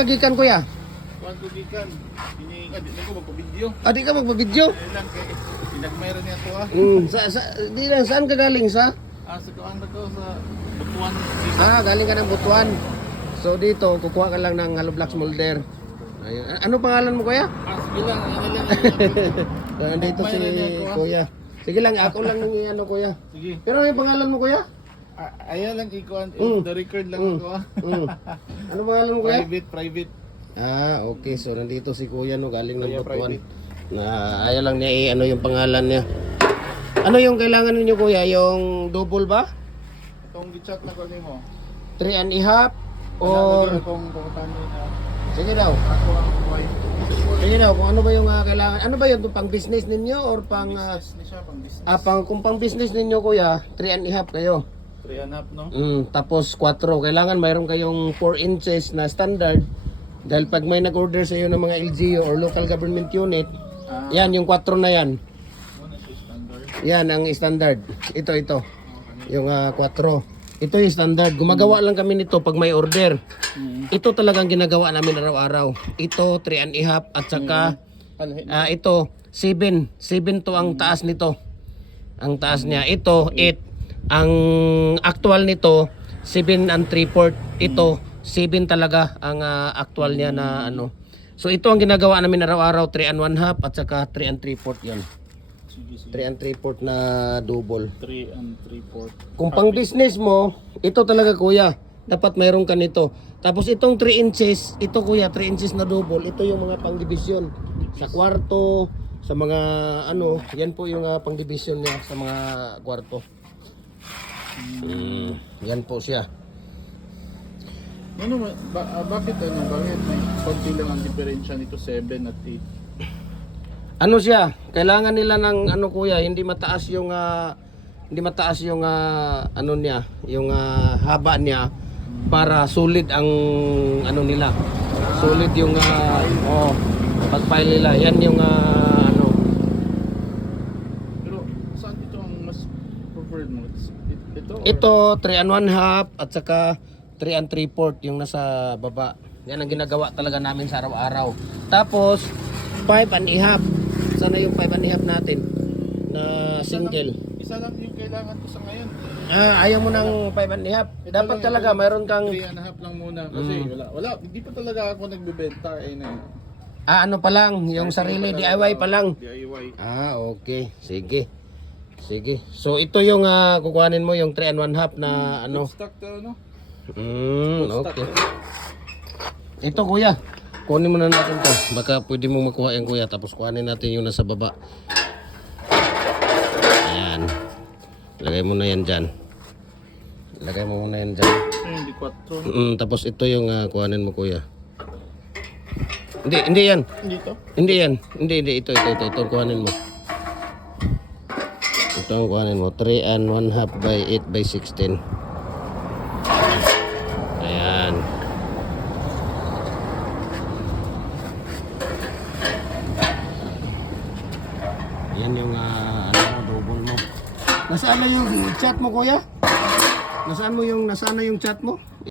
Kagikan kuya? Kuan tugikan. Ini di ko magpa-video. Adi ka magpa-video? Lang kay pinagmayro niya to ah. Di lang, saan ka galing sa? Sa kuan ko sa Butuan. Galing ka ng Butuan. So dito, kukuha ka lang ng hollow blocks molder. Ayun. Ano pangalan mo kuya? Sige lang, lang. So, nandito si kuya. Sige lang, ako lang yung ano kuya. Sige. Pero ano yung pangalan mo kuya? Ayan lang ikuan, the record lang ako ah. Ano pangalan mo kuya? Private. Okay. So nandito si kuya no, galing ng Kuya Butuan. private. Ayaw lang niya ano yung pangalan niya. Ano yung kailangan ninyo kuya? Yung double ba? Itong gichat na ko nimo. 3 and a half? Or... Kung tanong na. Sige daw. Ako ang wife. Sige daw, kung ano ba yung kailangan. Ano ba yun? Pang business ninyo or pang... Business ni siya, pang business. kung pang business ninyo kuya, 3 and a half kayo. 3 and a half, no? Tapos 4. Kailangan mayroon kayong 4 inches na standard. Dahil pag may nag-order sa iyo ng mga LGU or local government unit, yan, yung 4 na yan. Ano siya standard? Yan ang standard. Ito. Yung 4. Ito yung standard. Gumagawa lang kami nito pag may order. Ito talagang ginagawa namin araw-araw. Ito 3 and a half at saka ito 7. 7 to ang taas nito. Ang taas niya. Ito 8. Ang actual nito 7 and 3/4. Ito 7 talaga ang actual niya na ano. So ito ang ginagawa namin araw-araw, 3 and 1 half at saka 3 and 3/4 yan. 3 and 3/4 na double. 3 and 3/4. Kung pang business mo, ito talaga kuya. Dapat mayroon ka nito. Tapos itong 3 inches, ito kuya, 3 inches na double. Ito yung mga pang division. Sa kwarto, sa mga ano, yan po yung pang division niya sa mga kwarto. Yan po siya. Bakit may konti lang ang diferensya nito 7 at 8? Ano siya? Kailangan nila ng ano kuya, hindi mataas yung ano niya, yung haba niya para solid ang ano nila. Solid yung pag-file nila. Yan yung ano. Pero saan ito ang mas preferred mo? Ito 3 and 1 half at saka 3 and 3/4 yung nasa baba. Yan ang ginagawa talaga namin sa araw-araw. Tapos 5 and a half. Sana yung 5 and a half natin na single. Isa lang yung kailangan ko sa ngayon. Ayaw mo ng 5 and a half. Dapat talaga mayroon kang 3 and a half lang muna kasi wala, hindi pa talaga ako nagbebenta ano pa lang, yung sarili DIY pa lang. DIY. Okay. Sige. So ito yung kukuhanin mo yung 3 and 1 half na ano. Stock to, no? Okay. Ito kuya. Kunin mo na natin to. Baka pwede mong makuha yung kuya. Tapos kuhanin natin yung nasa baba. Ayan. Lagay mo na yan dyan. Hindi 4. Tapos ito yung kuhanin mo kuya. Hindi yan. Dito? Hindi yan. Hindi. Ito ang kuhanin mo. Ito ang kuhanin mo. 3 and 1 half by 8 by 16. Ayan. Yan yung double mo. Nasaan na yung chat mo kuya? Nasaan na yung chat mo?